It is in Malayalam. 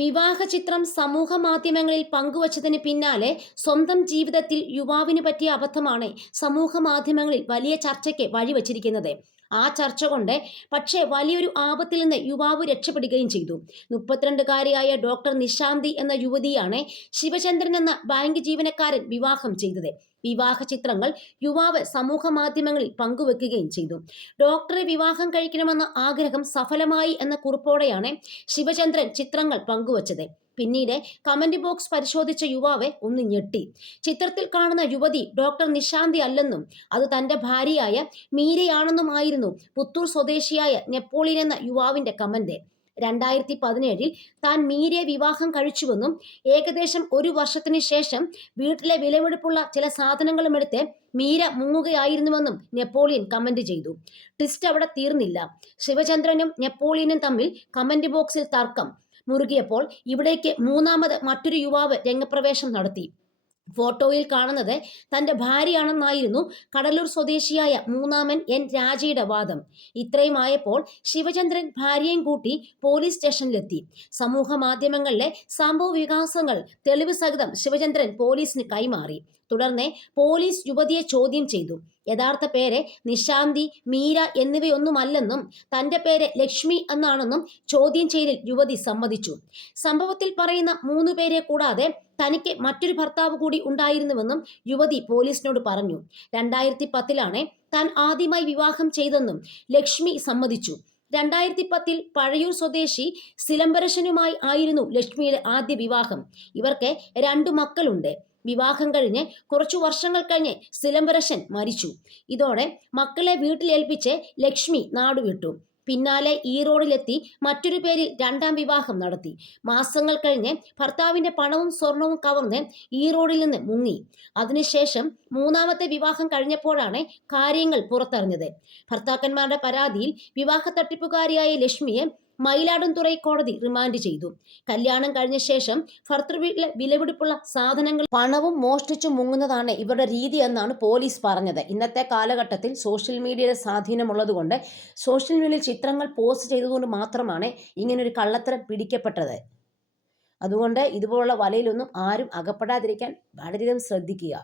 വിവാഹ ചിത്രം സമൂഹ മാധ്യമങ്ങളിൽ പങ്കുവച്ചതിന് പിന്നാലെ സ്വന്തം ജീവിതത്തിൽ യുവാവിന് പറ്റിയ അബദ്ധമാണ് സമൂഹ മാധ്യമങ്ങളിൽ വലിയ ചർച്ചയ്ക്ക് വഴിവെച്ചിരിക്കുന്നത്. ആ ചർച്ച കൊണ്ട് പക്ഷേ വലിയൊരു ആപത്തിൽ നിന്ന് യുവാവ് രക്ഷപ്പെടുകയും ചെയ്തു. 32കാരിയായ ഡോക്ടർ നിശാന്തി എന്ന യുവതിയാണ് ശിവചന്ദ്രൻ എന്ന ബാങ്ക് ജീവനക്കാരൻ വിവാഹം ചെയ്തത്. വിവാഹ ചിത്രങ്ങൾ യുവാവ് സമൂഹ മാധ്യമങ്ങളിൽ പങ്കുവെക്കുകയും ചെയ്തു. ഡോക്ടറെ വിവാഹം കഴിക്കണമെന്ന ആഗ്രഹം സഫലമായി എന്ന കുറിപ്പോടെയാണ് ശിവചന്ദ്രൻ ചിത്രങ്ങൾ പങ്കുവച്ചത്. പിന്നീട് കമന്റ് ബോക്സ് പരിശോധിച്ച യുവാവ് ഒന്ന് ഞെട്ടി. ചിത്രത്തിൽ കാണുന്ന യുവതി ഡോക്ടർ നിശാന്തി അല്ലെന്നും അത് തന്റെ ഭാര്യയായ മീരയാണെന്നുമായിരുന്നു പുത്തൂർ സ്വദേശിയായ നെപ്പോളിയൻ എന്ന യുവാവിന്റെ കമന്റ്. 2017 താൻ മീരയെ വിവാഹം കഴിച്ചുവെന്നും ഏകദേശം ഒരു വർഷത്തിന് ശേഷം വീട്ടിലെ വിലപിടിപ്പുള്ള ചില സാധനങ്ങളും എടുത്ത് മീര മുങ്ങുകയായിരുന്നുവെന്നും നെപ്പോളിയൻ കമന്റ് ചെയ്തു. ട്വിസ്റ്റ് അവിടെ തീർന്നില്ല. ശിവചന്ദ്രനും നെപ്പോളിയനും തമ്മിൽ കമന്റ് ബോക്സിൽ തർക്കം മുറുകിയപ്പോൾ ഇവിടേക്ക് മൂന്നാമത് മറ്റൊരു യുവാവ് രംഗപ്രവേശം നടത്തി. ഫോട്ടോയിൽ കാണുന്നത് തന്റെ ഭാര്യയാണെന്നായിരുന്നു കടലൂർ സ്വദേശിയായ മൂന്നാമൻ എൻ രാജയുടെ വാദം. ഇത്രയുമായപ്പോൾ ശിവചന്ദ്രൻ ഭാര്യയും കൂട്ടി പോലീസ് സ്റ്റേഷനിലെത്തി. സമൂഹ മാധ്യമങ്ങളിലെ സംഭവ വികാസങ്ങൾ തെളിവ് സഹിതം ശിവചന്ദ്രൻ പോലീസിന് കൈമാറി. തുടർന്ന് പോലീസ് യുവതിയെ ചോദ്യം ചെയ്തു. യഥാർത്ഥ പേര് നിശാന്തി, മീര എന്നിവയൊന്നുമല്ലെന്നും തന്റെ പേര് ലക്ഷ്മി എന്നാണെന്നും ചോദ്യം ചെയ്യലിൽ യുവതി സമ്മതിച്ചു. സംഭവത്തിൽ പറയുന്ന 3 പേരെ കൂടാതെ തനിക്ക് മറ്റൊരു ഭർത്താവ് കൂടി ഉണ്ടായിരുന്നുവെന്നും യുവതി പോലീസിനോട് പറഞ്ഞു. 2010 താൻ ആദ്യമായി വിവാഹം ചെയ്തെന്നും ലക്ഷ്മി സമ്മതിച്ചു. 2010 പഴയൂർ സ്വദേശി സിലംബരശനുമായി ആയിരുന്നു ലക്ഷ്മിയുടെ ആദ്യ വിവാഹം. ഇവർക്ക് 2 മക്കളുണ്ട്. വിവാഹം കഴിഞ്ഞ് കുറച്ചു വർഷങ്ങൾ കഴിഞ്ഞ് സിലംബരശൻ മരിച്ചു. ഇതോടെ മക്കളെ വീട്ടിലേൽപ്പിച്ച് ലക്ഷ്മി നാടുവിട്ടു. പിന്നാലെ ഈറോഡിലെത്തി മറ്റൊരു പേരിൽ 2ാം വിവാഹം നടത്തി. മാസങ്ങൾ കഴിഞ്ഞ് ഭർത്താവിന്റെ പണവും സ്വർണവും കവർന്ന് ഈറോഡിൽ നിന്ന് മുങ്ങി. അതിനുശേഷം 3ാമത്തെ വിവാഹം കഴിഞ്ഞപ്പോഴാണ് കാര്യങ്ങൾ പുറത്തറിഞ്ഞത്. ഭർത്താക്കന്മാരുടെ പരാതിയിൽ വിവാഹ തട്ടിപ്പുകാരിയായ ലക്ഷ്മിയെ മയിലാടുംതുറൈ കോടതി റിമാൻഡ് ചെയ്തു. കല്യാണം കഴിഞ്ഞ ശേഷം ഭർത്തൃവീട്ടിലെ വിലപിടിപ്പുള്ള സാധനങ്ങൾ പണവും മോഷ്ടിച്ചു മുങ്ങുന്നതാണ് ഇവരുടെ രീതി എന്നാണ് പോലീസ് പറഞ്ഞത്. ഇന്നത്തെ കാലഘട്ടത്തിൽ സോഷ്യൽ മീഡിയയുടെ സ്വാധീനമുള്ളതുകൊണ്ട് സോഷ്യൽ മീഡിയയിൽ ചിത്രങ്ങൾ പോസ്റ്റ് ചെയ്തതുകൊണ്ട് മാത്രമാണ് ഇങ്ങനൊരു കള്ളത്തരം പിടിക്കപ്പെട്ടത്. അതുകൊണ്ട് ഇതുപോലുള്ള വലയിലൊന്നും ആരും അകപ്പെടാതിരിക്കാൻ വളരെയധികം ശ്രദ്ധിക്കുക.